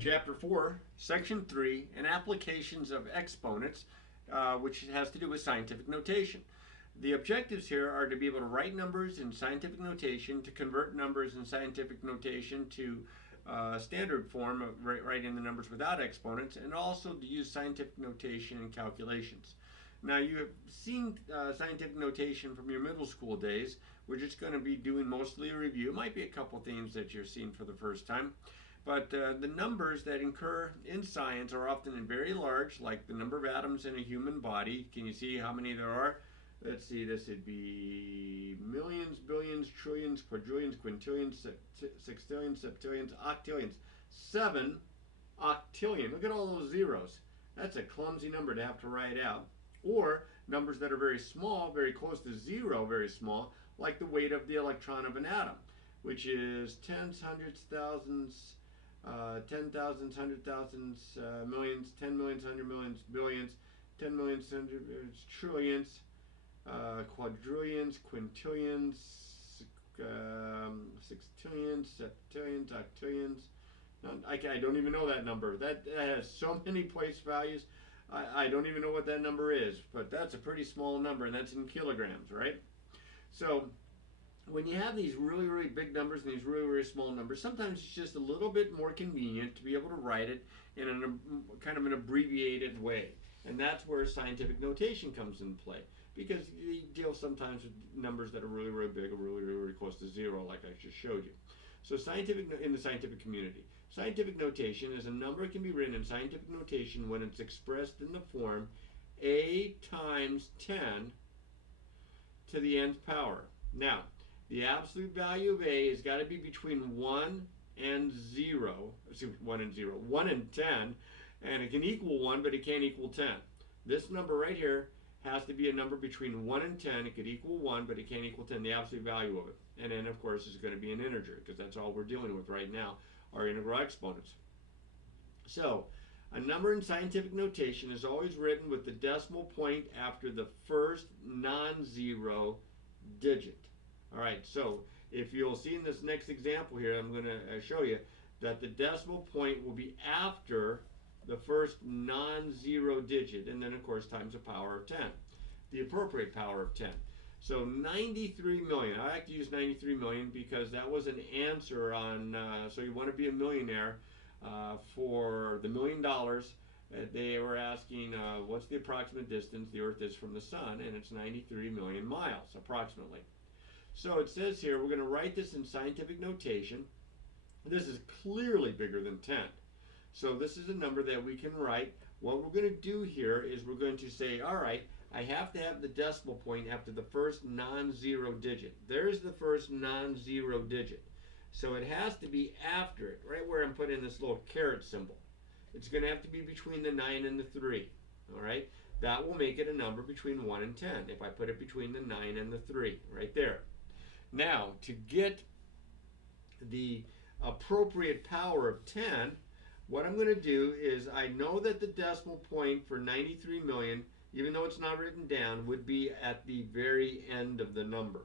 Chapter 4, Section 3, and applications of exponents, which has to do with scientific notation. The objectives here are to be able to write numbers in scientific notation, to convert numbers in scientific notation to standard form of writing the numbers without exponents, and also to use scientific notation in calculations. Now, you have seen scientific notation from your middle school days. We're just going to be doing mostly a review. It might be a couple themes that you're seeing for the first time. But the numbers that occur in science are often very large, like the number of atoms in a human body. Can you see how many there are? Let's see, this would be millions, billions, trillions, quadrillions, quintillions, sextillions, septillions, octillions. 7 octillion. Look at all those zeros. That's a clumsy number to have to write out. Or numbers that are very small, very close to zero, very small, like the weight of the electron of an atom, which is tens, hundreds, thousands, 10,000s, 100,000s, millions, 10 millions, 100 millions, billions, 10 millions, 100 millions, trillions, quadrillions, quintillions, sextillions, septillions, octillions. I don't even know that number. That has so many place values. I don't even know what that number is, but that's a pretty small number, and that's in kilograms, right? So when you have these really, really big numbers and these really, really small numbers, sometimes it's just a little bit more convenient to be able to write it in kind of an abbreviated way. And that's where scientific notation comes into play, because you deal sometimes with numbers that are really, really big or really, really, really close to zero, like I just showed you. So in the scientific community, scientific notation is a number that can be written in scientific notation when it's expressed in the form a times 10 to the nth power. Now, the absolute value of a has got to be between 1 and 0. 1 and 0. 1 and 10. And it can equal 1, but it can't equal 10. This number right here has to be a number between 1 and 10. It could equal 1, but it can't equal 10, the absolute value of it. And then, of course, it's going to be an integer, because that's all we're dealing with right now, our integral exponents. So, a number in scientific notation is always written with the decimal point after the first non-zero digit. All right, so if you'll see in this next example here, I'm going to show you that the decimal point will be after the first non-zero digit, and then, of course, times the power of 10, the appropriate power of 10. So 93 million. I like to use 93 million because that was an answer on, so you want to be a millionaire for the $1 million. They were asking what's the approximate distance the Earth is from the Sun, and it's 93 million miles, approximately. So it says here, we're going to write this in scientific notation. This is clearly bigger than 10. So this is a number that we can write. What we're going to do here is we're going to say, all right, I have to have the decimal point after the first non-zero digit. There's the first non-zero digit. So it has to be after it, right where I'm putting this little caret symbol. It's going to have to be between the 9 and the 3. All right? That will make it a number between 1 and 10 if I put it between the 9 and the 3, right there. Now, to get the appropriate power of 10, what I'm going to do is I know that the decimal point for 93 million, even though it's not written down, would be at the very end of the number.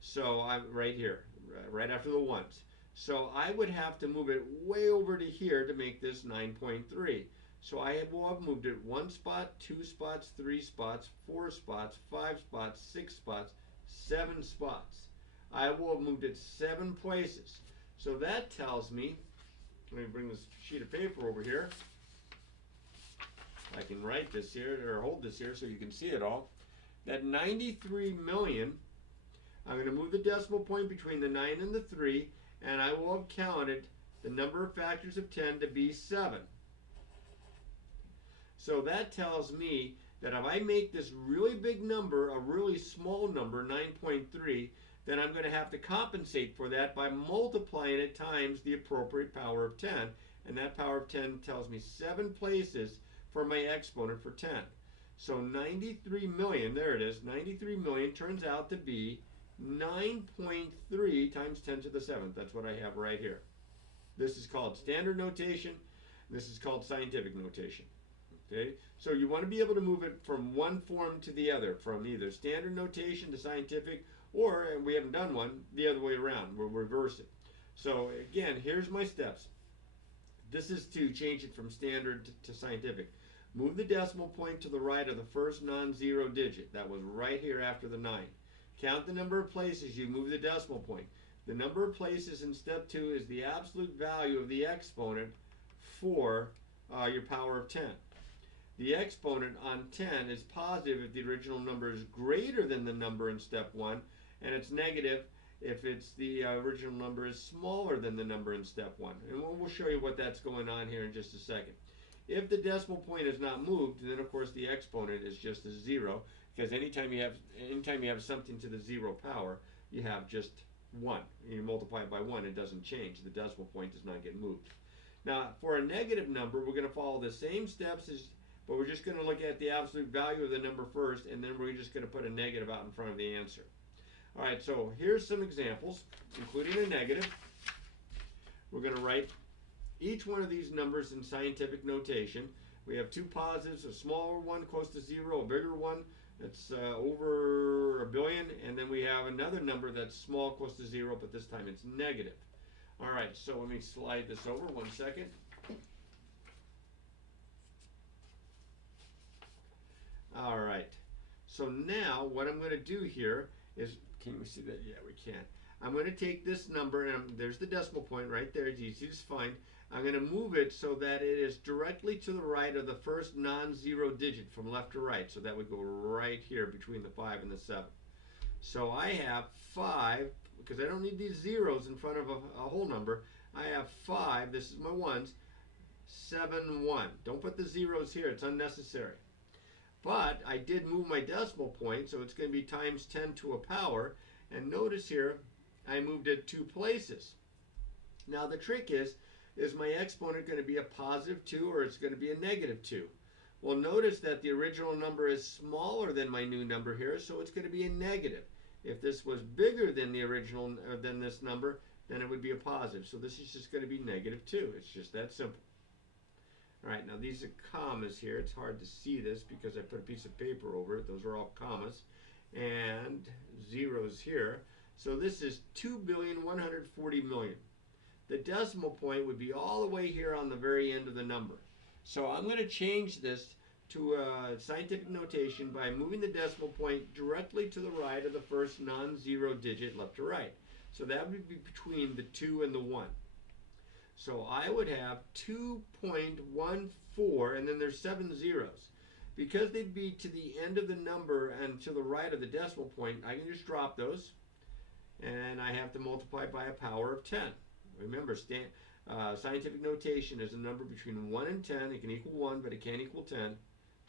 So I'm right here, right after the ones. So I would have to move it way over to here to make this 9.3. So I will have moved it 1 spot, 2 spots, 3 spots, 4 spots, 5 spots, 6 spots, 7 spots. I will have moved it 7 places. So that tells me, let me bring this sheet of paper over here. I can write this here, or hold this here so you can see it all. That 93 million, I'm going to move the decimal point between the 9 and the 3, and I will have counted the number of factors of 10 to be 7. So that tells me that if I make this really big number a really small number, 9.3, then I'm going to have to compensate for that by multiplying it times the appropriate power of 10. And that power of 10 tells me 7 places for my exponent for 10. So 93 million, there it is, 93 million turns out to be 9.3 times 10 to the 7th. That's what I have right here. This is called standard notation. This is called scientific notation. Okay, so you want to be able to move it from one form to the other, from either standard notation to scientific, or, and we haven't done one, the other way around. We'll reverse it. So again, here's my steps. This is to change it from standard to scientific. Move the decimal point to the right of the first non-zero digit. That was right here after the 9. Count the number of places you move the decimal point. The number of places in step 2 is the absolute value of the exponent for your power of 10. The exponent on 10 is positive if the original number is greater than the number in step 1, and it's negative if the original number is smaller than the number in step 1. And we'll show you what that's going on here in just a second. If the decimal point is not moved, then of course the exponent is just a 0, because anytime you have something to the 0 power, you have just 1. You multiply it by 1, it doesn't change. The decimal point does not get moved. Now, for a negative number, we're going to follow the same steps but we're just going to look at the absolute value of the number first, and then we're just going to put a negative out in front of the answer. All right, so here's some examples, including a negative. We're going to write each one of these numbers in scientific notation. We have two positives, a smaller one close to 0, a bigger one that's over a billion, and then we have another number that's small, close to 0, but this time it's negative. All right, so let me slide this over 1 second. All right, so now what I'm going to do here is, can we see that? Yeah, we can. I'm going to take this number, and there's the decimal point right there. It's easy to find. I'm going to move it so that it is directly to the right of the first non-zero digit from left to right. So that would go right here between the 5 and the 7. So I have 5, because I don't need these zeros in front of a whole number. I have 5, this is my ones, 7, 1. Don't put the zeros here, it's unnecessary. But I did move my decimal point, so it's going to be times 10 to a power. And notice here, I moved it 2 places. Now the trick is my exponent going to be a positive 2 or it's going to be a negative 2? Well, notice that the original number is smaller than my new number here, so it's going to be a negative. If this was bigger than the original, than this number, then it would be a positive. So this is just going to be negative 2. It's just that simple. All right, now these are commas here. It's hard to see this because I put a piece of paper over it. Those are all commas. And zeros here. So this is 2,140,000,000. The decimal point would be all the way here on the very end of the number. So I'm going to change this to scientific notation by moving the decimal point directly to the right of the first non-zero digit left to right. So that would be between the 2 and the 1. So I would have 2.14, and then there's 7 zeros. Because they'd be to the end of the number and to the right of the decimal point, I can just drop those, and I have to multiply by a power of 10. Remember, scientific notation is a number between 1 and 10. It can equal 1, but it can't equal 10,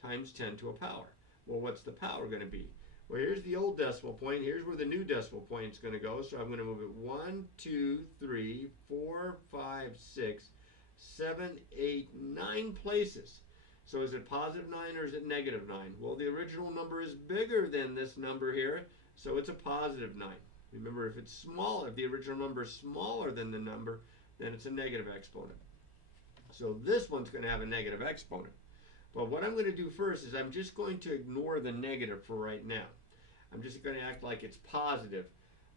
times 10 to a power. Well, what's the power going to be? Well, here's the old decimal point. Here's where the new decimal point is going to go. So I'm going to move it 1, 2, 3, 4, 5, 6, 7, 8, 9 places. So is it positive 9 or is it negative 9? Well, the original number is bigger than this number here, so it's a positive 9. Remember, if it's small, if the original number is smaller than the number, then it's a negative exponent. So this one's going to have a negative exponent. But what I'm going to do first is I'm just going to ignore the negative for right now. I'm just going to act like it's positive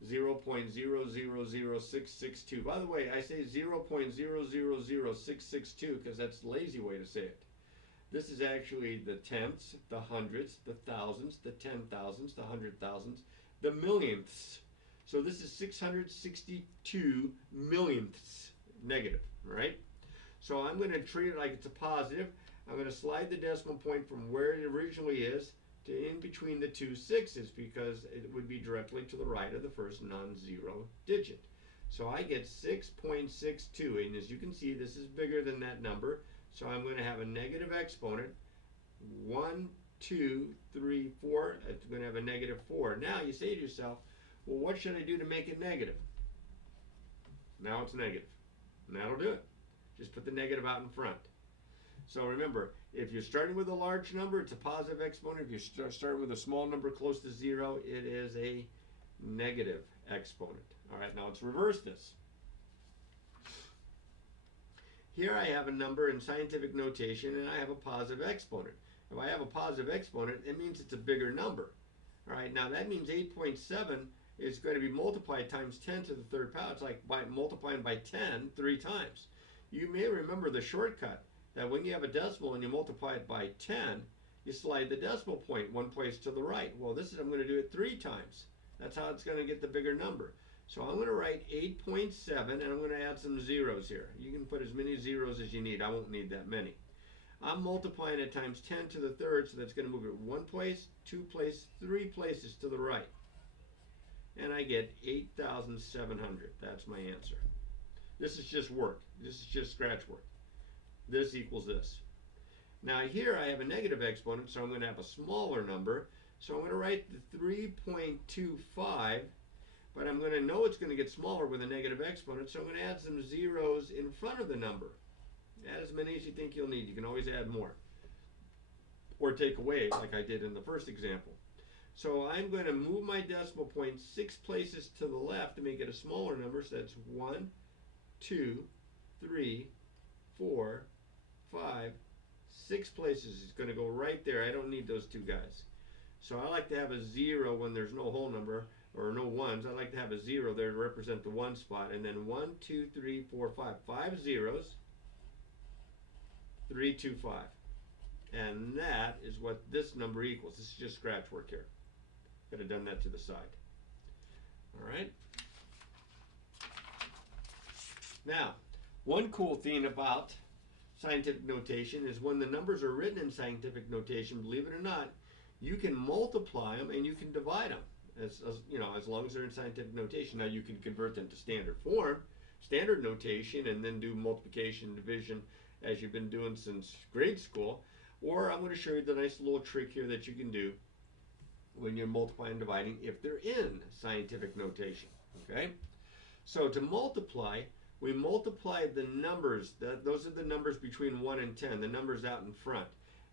0.000662. By the way, I say 0.000662 because that's the lazy way to say it. This is actually the tenths, the hundredths, the thousands, the 10,000s, the 100,000s, the millionths. So this is 662 millionths negative, right? So I'm going to treat it like it's a positive. I'm going to slide the decimal point from where it originally is to in between the 2 sixes because it would be directly to the right of the first non-zero digit. So I get 6.62, and as you can see, this is bigger than that number. So I'm going to have a negative exponent. 1, 2, 3, 4. It's going to have a negative 4. Now you say to yourself, well, what should I do to make it negative? Now it's negative. And that'll do it. Just put the negative out in front. So remember, if you're starting with a large number, it's a positive exponent. If you're starting with a small number close to 0, it is a negative exponent. All right, now let's reverse this. Here I have a number in scientific notation, and I have a positive exponent. If I have a positive exponent, it means it's a bigger number. All right, now that means 8.7 is going to be multiplied times 10 to the third power. It's like multiplying by 10 3 times. you may remember the shortcut that when you have a decimal and you multiply it by 10, you slide the decimal point one place to the right. Well, I'm going to do it 3 times. That's how it's going to get the bigger number. So I'm going to write 8.7, and I'm going to add some zeros here. You can put as many zeros as you need. I won't need that many. I'm multiplying it times 10 to the third, so that's going to move it 1 place, 2 places, 3 places to the right. And I get 8,700. That's my answer. This is just work. This is just scratch work. This equals this. Now here I have a negative exponent, so I'm going to have a smaller number. So I'm going to write the 3.25, but I'm going to know it's going to get smaller with a negative exponent, so I'm going to add some zeros in front of the number. Add as many as you think you'll need. You can always add more. Or take away, like I did in the first example. So I'm going to move my decimal point 6 places to the left to make it a smaller number. So that's 1, 2, 3, 4, 5, 6 places. It's going to go right there. I don't need those 2 guys. So I like to have a 0 when there's no whole number or no ones. I like to have a 0 there to represent the 1 spot. And then 1, 2, 3, 4, 5. 5 zeros. 325. And that is what this number equals. This is just scratch work here. Could have done that to the side. All right. Now, one cool thing about scientific notation is when the numbers are written in scientific notation, believe it or not, you can multiply them and you can divide them as long as they're in scientific notation. Now you can convert them to standard form, standard notation, and then do multiplication and division as you've been doing since grade school. Or I'm going to show you the nice little trick here that you can do when you're multiplying and dividing if they're in scientific notation. Okay? So to multiply, we multiply the numbers. Those are the numbers between 1 and 10, the numbers out in front.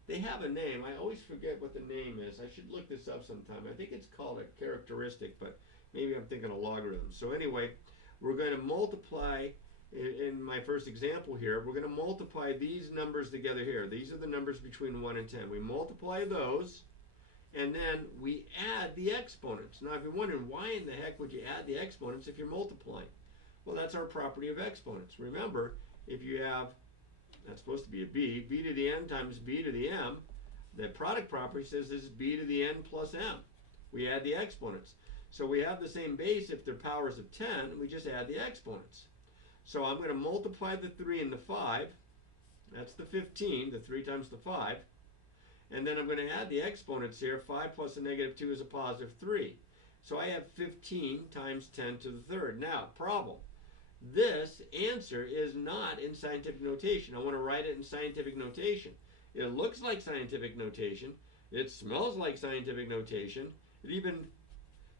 They have a name. I always forget what the name is. I should look this up sometime. I think it's called a characteristic, but maybe I'm thinking a logarithm. So anyway, we're going to multiply, in my first example here, we're going to multiply these numbers together here. These are the numbers between 1 and 10. We multiply those, and then we add the exponents. Now, if you're wondering, why in the heck would you add the exponents if you're multiplying? Well, that's our property of exponents. Remember, if you have, that's supposed to be a b to the n times b to the m, the product property says this is b to the n plus m. We add the exponents. So we have the same base if they're powers of 10, we just add the exponents. So I'm going to multiply the 3 and the 5. That's the 15, the 3 times the 5. And then I'm going to add the exponents here. 5 plus a negative 2 is a positive 3. So I have 15 times 10 to the third. Now, problem. This answer is not in scientific notation. I want to write it in scientific notation. It looks like scientific notation. It smells like scientific notation. It even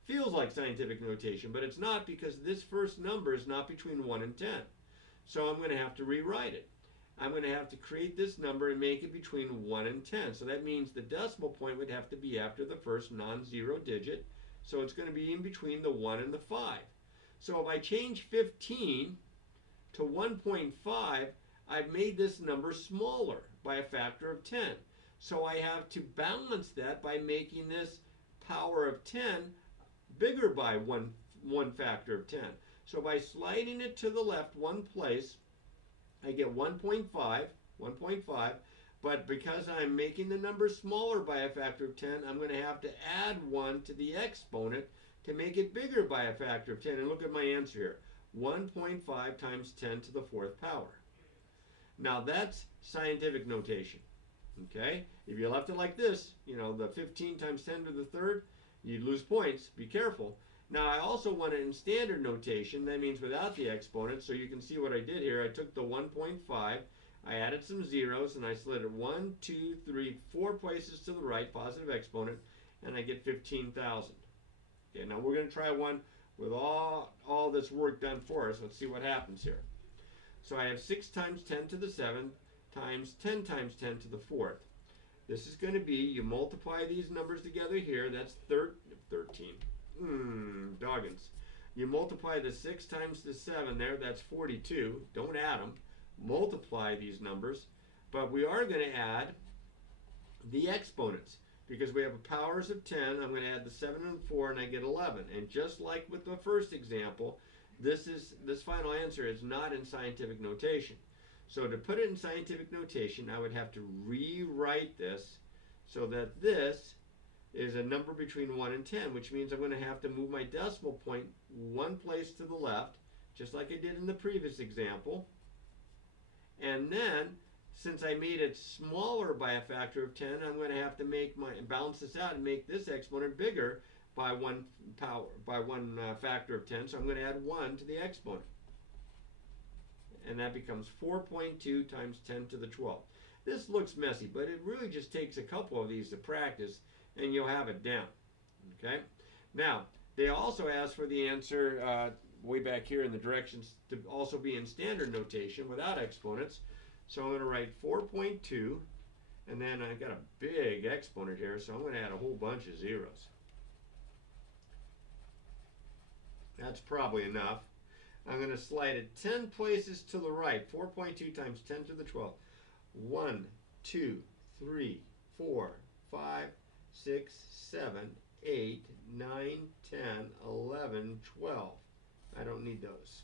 feels like scientific notation, but it's not, because this first number is not between 1 and 10. So I'm going to have to rewrite it. I'm going to have to create this number and make it between 1 and 10. So that means the decimal point would have to be after the first non-zero digit. So it's going to be in between the 1 and the 5. So if I change 15 to 1.5, I've made this number smaller by a factor of 10. So I have to balance that by making this power of 10 bigger by one factor of 10. So by sliding it to the left one place, I get 1.5, but because I'm making the number smaller by a factor of 10, I'm going to have to add 1 to the exponent to make it bigger by a factor of 10. And look at my answer here. 1.5 times 10 to the 4th power. Now that's scientific notation. Okay? If you left it like this, the 15 times 10 to the 3rd, you'd lose points. Be careful. Now I also want it in standard notation. That means without the exponent. So you can see what I did here. I took the 1.5, I added some zeros, and I slid it 1, 2, 3, 4 places to the right, positive exponent, and I get 15,000. Okay, now we're going to try one with all this work done for us. Let's see what happens here. So I have 6 times 10 to the 7th times 10 times 10 to the 4th. This is going to be, you multiply these numbers together here, that's 13. Doggins. You multiply the 6 times the 7 there, that's 42. Don't add them. Multiply these numbers. But we are going to add the exponents. Because we have powers of 10, I'm going to add the 7 and 4, and I get 11. And just like with the first example, this final answer is not in scientific notation. So to put it in scientific notation, I would have to rewrite this so that this is a number between 1 and 10, which means I'm going to have to move my decimal point one place to the left, just like I did in the previous example. And then, since I made it smaller by a factor of 10, I'm going to have to balance this out and make this exponent bigger by one factor of 10. So I'm going to add 1 to the exponent. And that becomes 4.2 times 10 to the 12th. This looks messy, but it really just takes a couple of these to practice, and you'll have it down. Okay? Now, they also ask for the answer way back here in the directions to also be in standard notation without exponents. So I'm going to write 4.2, and then I've got a big exponent here, so I'm going to add a whole bunch of zeros. That's probably enough. I'm going to slide it 10 places to the right. 4.2 times 10 to the 12th. 1, 2, 3, 4, 5, 6, 7, 8, 9, 10, 11, 12. I don't need those.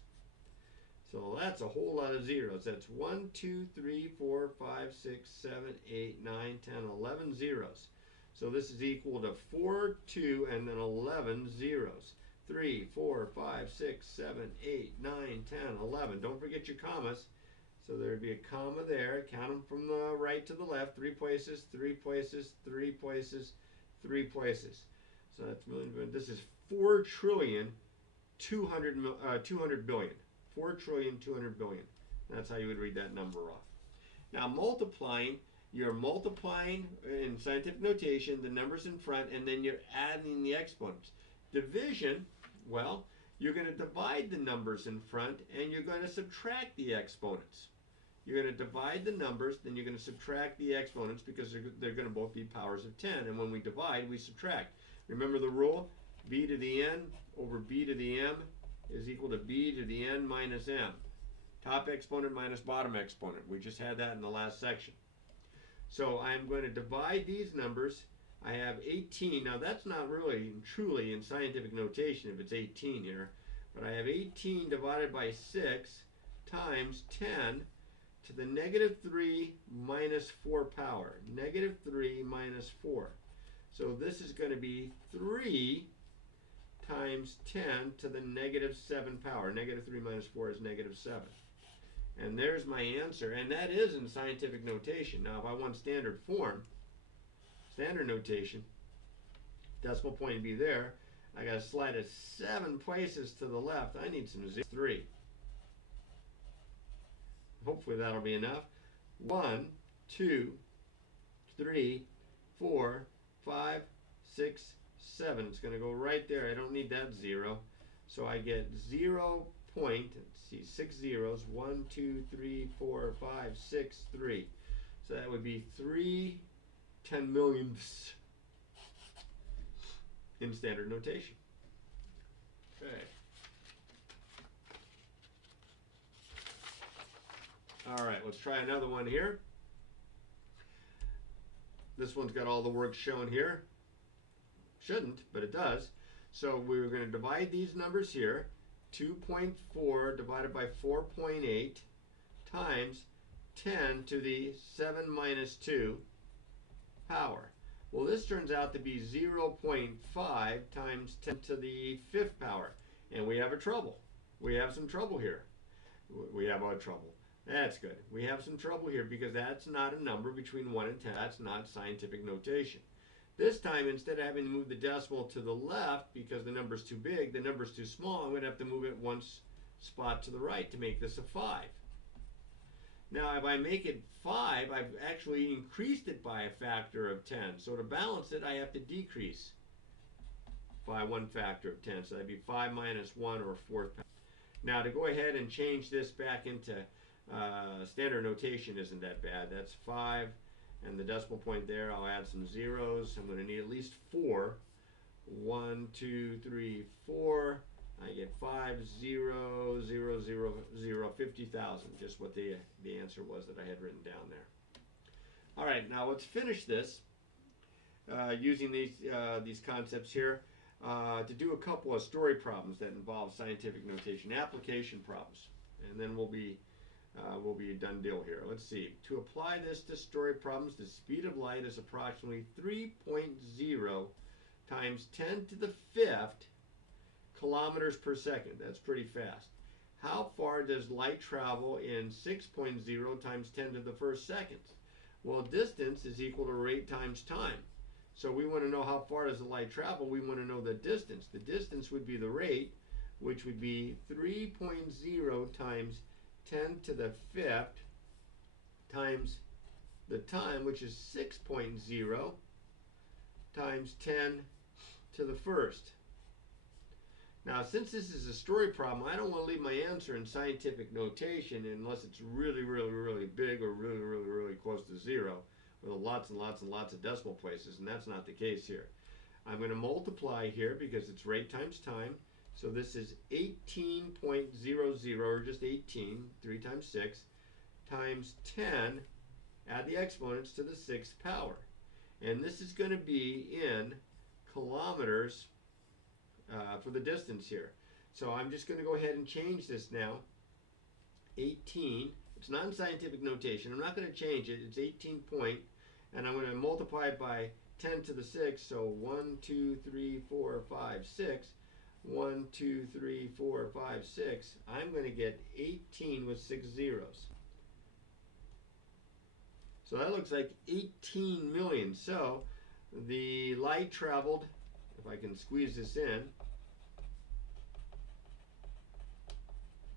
So that's a whole lot of zeros. That's 1, 2, 3, 4, 5, 6, 7, 8, 9, 10, 11 zeros. So this is equal to 4, 2, and then 11 zeros. 3, 4, 5, 6, 7, 8, 9, 10, 11. Don't forget your commas. So there'd be a comma there. Count them from the right to the left. 3 places, 3 places, 3 places, 3 places. So that's million. This is 4 trillion 200 billion. 4 trillion 200 billion. That's how you would read that number off. Now multiplying, you're multiplying in scientific notation the numbers in front, and then you're adding the exponents. Division, well, you're going to divide the numbers in front and you're going to subtract the exponents. You're going to divide the numbers, then you're going to subtract the exponents because they're going to both be powers of 10. And when we divide, we subtract. Remember the rule? B to the n over b to the m is equal to b to the n minus m. Top exponent minus bottom exponent. We just had that in the last section. So I'm going to divide these numbers. I have 18. Now that's not really truly in scientific notation if it's 18 here, but I have 18 divided by 6 times 10 to the negative 3 minus 4 power. Negative 3 minus 4. So this is going to be 3 times 10 to the negative 7 power. Negative 3 minus 4 is negative 7. And there's my answer. And that is in scientific notation. Now if I want standard form, standard notation, decimal point would be there. I got to slide it 7 places to the left. I need some 3. Hopefully that'll be enough. 1, 2, 3, 4, 5, 6, 7. It's going to go right there. I don't need that 0. So I get 0 point, let's see, 6 zeros. 1, 2, 3, 4, 5, 6, 3. So that would be 3 10 millionths in standard notation. Okay. All right, let's try another one here. This one's got all the work shown here. Shouldn't, but it does. So we're going to divide these numbers here. 2.4 divided by 4.8 times 10 to the 7 minus 2 power. Well, this turns out to be 0.5 times 10 to the 5th power. And we have a trouble. We have some trouble here. We have our trouble. That's good. We have some trouble here because that's not a number between 1 and 10. That's not scientific notation. This time, instead of having to move the decimal to the left because the number's too big, the number's too small, I'm going to have to move it one spot to the right to make this a 5. Now, if I make it 5, I've actually increased it by a factor of 10. So to balance it, I have to decrease by one factor of 10. So that'd be 5 minus 1 or 4th power. Now, to go ahead and change this back into standard notation isn't that bad. That's 5, and the decimal point there, I'll add some zeros. I'm going to need at least 4. 1, 2, 3, 4. I get 5, 0, 0, 0, 0, 50,000. Just what the answer was that I had written down there. All right, now let's finish this using these concepts here to do a couple of story problems that involve scientific notation, application problems, and then we'll be will be a done deal here. Let's see. To apply this to story problems, the speed of light is approximately 3.0 times 10 to the 5th kilometers per second. That's pretty fast. How far does light travel in 6.0 times 10 to the first seconds? Well, distance is equal to rate times time. So we want to know how far does the light travel. We want to know the distance. The distance would be the rate, which would be 3.0 times 10 to the 5th times the time, which is 6.0 times 10 to the first. Now, since this is a story problem, I don't want to leave my answer in scientific notation unless it's really, really, really big or really, really, really close to zero with lots and lots and lots of decimal places, and that's not the case here. I'm going to multiply here because it's rate times time. So this is 18.00, or just 18, 3 times 6, times 10, add the exponents to the 6th power. And this is going to be in kilometers for the distance here. So I'm just going to go ahead and change this now. 18, it's not in scientific notation. I'm not going to change it. It's 18 point, and I'm going to multiply it by 10 to the 6. So 1, 2, 3, 4, 5, 6. 1, 2, 3, 4, 5, 6. I'm going to get 18 with 6 zeros. So that looks like 18 million. So the light traveled, if I can squeeze this in,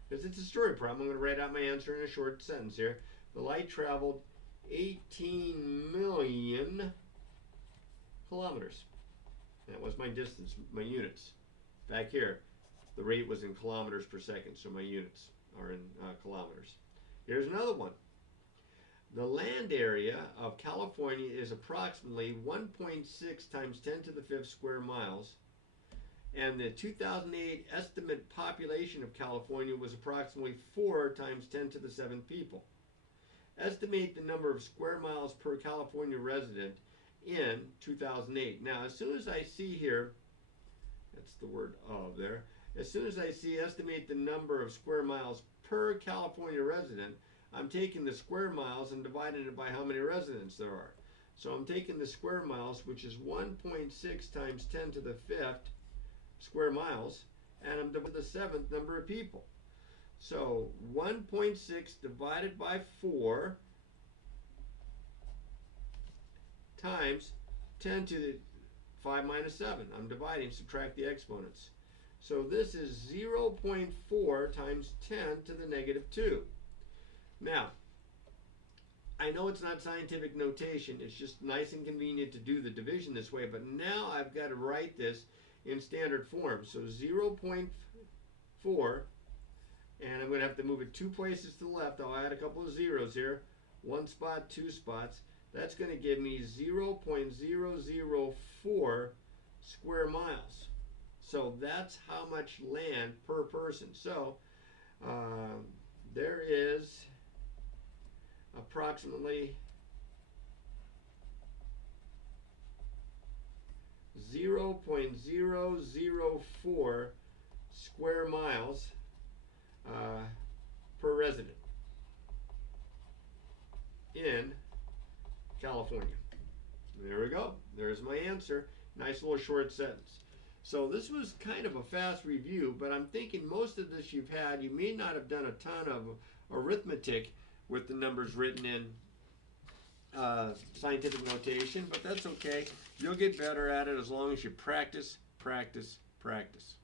because it's a story problem, I'm going to write out my answer in a short sentence here. The light traveled 18 million kilometers. That was my distance, my units. Back here, the rate was in kilometers per second, so my units are in kilometers. Here's another one. The land area of California is approximately 1.6 times 10 to the 5th square miles, and the 2008 estimate population of California was approximately 4 times 10 to the 7th people. Estimate the number of square miles per California resident in 2008. Now, as soon as I see here, that's the word of there. As soon as I see estimate the number of square miles per California resident, I'm taking the square miles and dividing it by how many residents there are. So I'm taking the square miles, which is 1.6 times 10 to the 5th square miles, and I'm dividing the 7th number of people. So 1.6 divided by 4 times 10 to the 5 minus 7. I'm dividing, subtract the exponents. So this is 0.4 times 10 to the negative 2. Now, I know it's not scientific notation. It's just nice and convenient to do the division this way, but now I've got to write this in standard form. So 0.4, and I'm going to have to move it 2 places to the left. I'll add a couple of zeros here. 1 spot, 2 spots. That's going to give me 0.004 square miles. So that's how much land per person. So there is approximately 0.004 square miles per resident in California. There we go. There's my answer. Nice little short sentence. So this was kind of a fast review, but I'm thinking most of this you've had. You may not have done a ton of arithmetic with the numbers written in scientific notation, but that's okay. You'll get better at it as long as you practice, practice, practice.